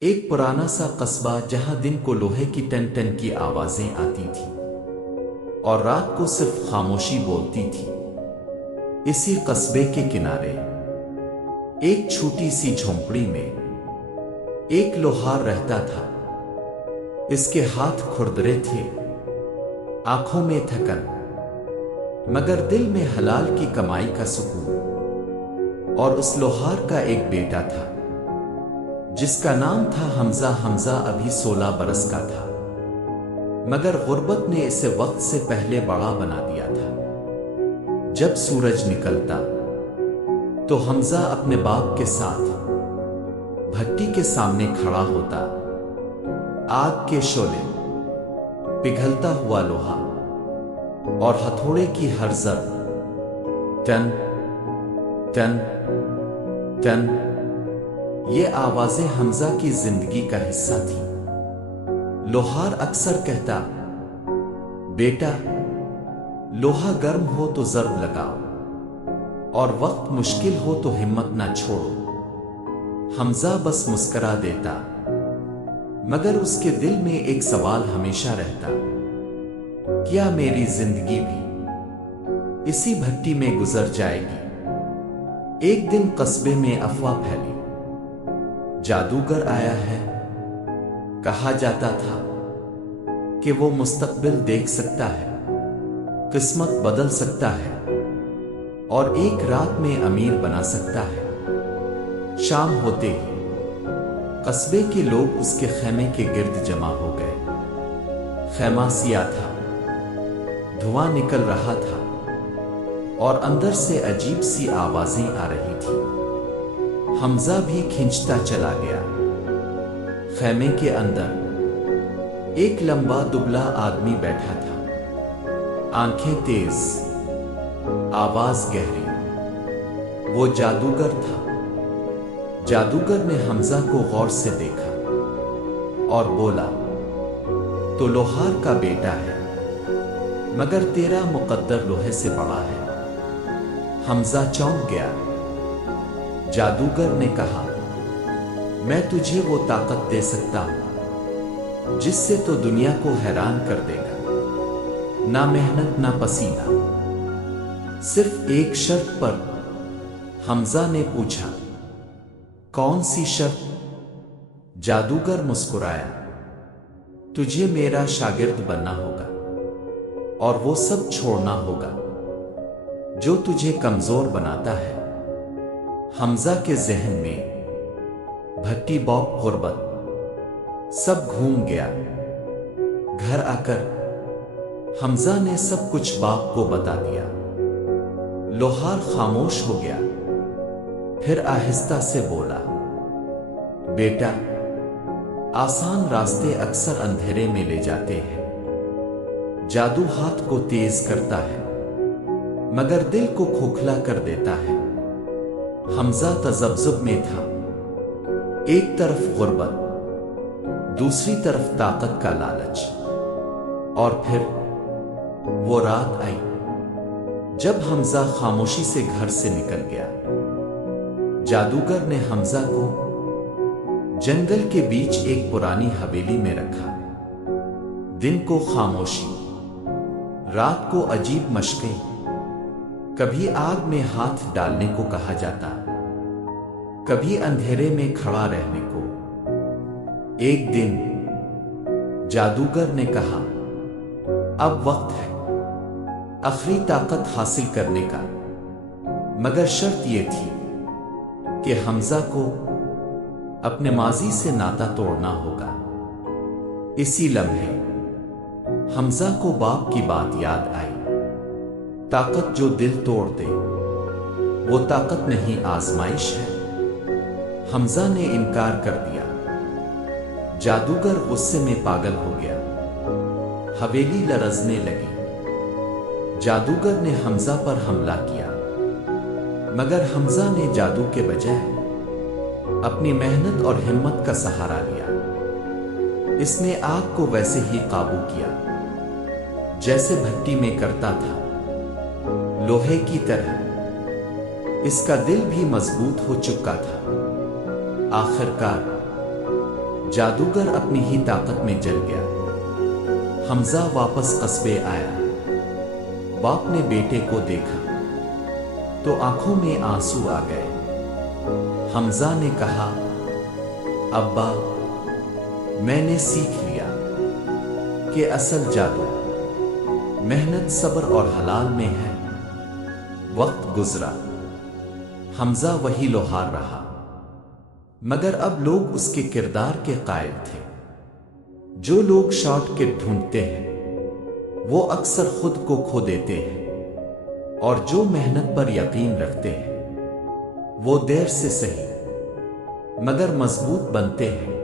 ایک پرانا سا قصبہ جہاں دن کو لوہے کی ٹن ٹن کی آوازیں آتی تھیں اور رات کو صرف خاموشی بولتی تھی۔ اسی قصبے کے کنارے ایک چھوٹی سی جھونپڑی میں ایک لوہار رہتا تھا۔ اس کے ہاتھ کھردرے تھے، آنکھوں میں تھکن، مگر دل میں حلال کی کمائی کا سکون۔ اور اس لوہار کا ایک بیٹا تھا جس کا نام تھا حمزہ۔ حمزہ ابھی 16 برس کا تھا، مگر غربت نے اسے وقت سے پہلے بڑا بنا دیا تھا۔ جب سورج نکلتا تو حمزہ اپنے باپ کے ساتھ بھٹی کے سامنے کھڑا ہوتا۔ آگ کے شعلے، پگھلتا ہوا لوہا اور ہتھوڑے کی ہر ضرب ٹن ٹن ٹن، یہ آوازیں حمزہ کی زندگی کا حصہ تھی۔ لوہار اکثر کہتا، بیٹا، لوہا گرم ہو تو ضرب لگاؤ اور وقت مشکل ہو تو ہمت نہ چھوڑو۔ حمزہ بس مسکرا دیتا، مگر اس کے دل میں ایک سوال ہمیشہ رہتا، کیا میری زندگی بھی اسی بھٹی میں گزر جائے گی؟ ایک دن قصبے میں افواہ پھیلی، جادوگر آیا ہے۔ کہا جاتا تھا کہ وہ مستقبل دیکھ سکتا ہے، قسمت بدل سکتا ہے اور ایک رات میں امیر بنا سکتا ہے۔ شام ہوتے ہی قصبے کے لوگ اس کے خیمے کے گرد جمع ہو گئے۔ خیمہ سیاہ تھا، دھواں نکل رہا تھا اور اندر سے عجیب سی آوازیں آ رہی تھی۔ حمزہ بھی کھنچتا چلا گیا۔ خیمے کے اندر ایک لمبا دبلا آدمی بیٹھا تھا، آنکھیں تیز، آواز گہری۔ وہ جادوگر تھا۔ جادوگر نے حمزہ کو غور سے دیکھا اور بولا، تو لوہار کا بیٹا ہے، مگر تیرا مقدر لوہے سے بڑا ہے۔ حمزہ چونک گیا۔ جادوگر نے کہا، میں تجھے وہ طاقت دے سکتا ہوں جس سے تو دنیا کو حیران کر دے گا۔ نہ محنت نہ پسینہ، صرف ایک شرط پر۔ حمزہ نے پوچھا، کون سی شرط؟ جادوگر مسکرایا، تجھے میرا شاگرد بننا ہوگا اور وہ سب چھوڑنا ہوگا جو تجھے کمزور بناتا ہے۔ حمزہ کے ذہن میں بھٹی، باپ، غربت سب گھوم گیا۔ گھر آ کر حمزہ نے سب کچھ باپ کو بتا دیا۔ لوہار خاموش ہو گیا، پھر آہستہ سے بولا، بیٹا، آسان راستے اکثر اندھیرے میں لے جاتے ہیں۔ جادو ہاتھ کو تیز کرتا ہے مگر دل کو کھوکھلا کر دیتا ہے۔ حمزہ تذبذب میں تھا، ایک طرف غربت، دوسری طرف طاقت کا لالچ۔ اور پھر وہ رات آئی جب حمزہ خاموشی سے گھر سے نکل گیا۔ جادوگر نے حمزہ کو جنگل کے بیچ ایک پرانی حویلی میں رکھا۔ دن کو خاموشی، رات کو عجیب مشقیں۔ کبھی آگ میں ہاتھ ڈالنے کو کہا جاتا، کبھی اندھیرے میں کھڑا رہنے کو۔ ایک دن جادوگر نے کہا، اب وقت ہے آخری طاقت حاصل کرنے کا، مگر شرط یہ تھی کہ حمزہ کو اپنے ماضی سے ناتا توڑنا ہوگا۔ اسی لمحے حمزہ کو باپ کی بات یاد آئی، طاقت جو دل توڑ دے وہ طاقت نہیں، آزمائش ہے۔ حمزہ نے انکار کر دیا۔ جادوگر غصے میں پاگل ہو گیا، حویلی لرزنے لگی۔ جادوگر نے حمزہ پر حملہ کیا، مگر حمزہ نے جادو کے بجائے اپنی محنت اور ہمت کا سہارا لیا۔ اس نے آگ کو ویسے ہی قابو کیا جیسے بھٹی میں کرتا تھا، لوہے کی طرح۔ اس کا دل بھی مضبوط ہو چکا تھا۔ آخر کار جادوگر اپنی ہی طاقت میں جل گیا۔ حمزہ واپس قصبے آیا۔ باپ نے بیٹے کو دیکھا تو آنکھوں میں آنسو آ گئے۔ حمزہ نے کہا، ابا، میں نے سیکھ لیا کہ اصل جادو محنت، صبر اور حلال میں ہے۔ وقت گزرا، حمزہ وہی لوہار رہا، مگر اب لوگ اس کے کردار کے قائل تھے۔ جو لوگ شارٹ کٹ ڈھونڈتے ہیں وہ اکثر خود کو کھو دیتے ہیں، اور جو محنت پر یقین رکھتے ہیں وہ دیر سے صحیح مگر مضبوط بنتے ہیں۔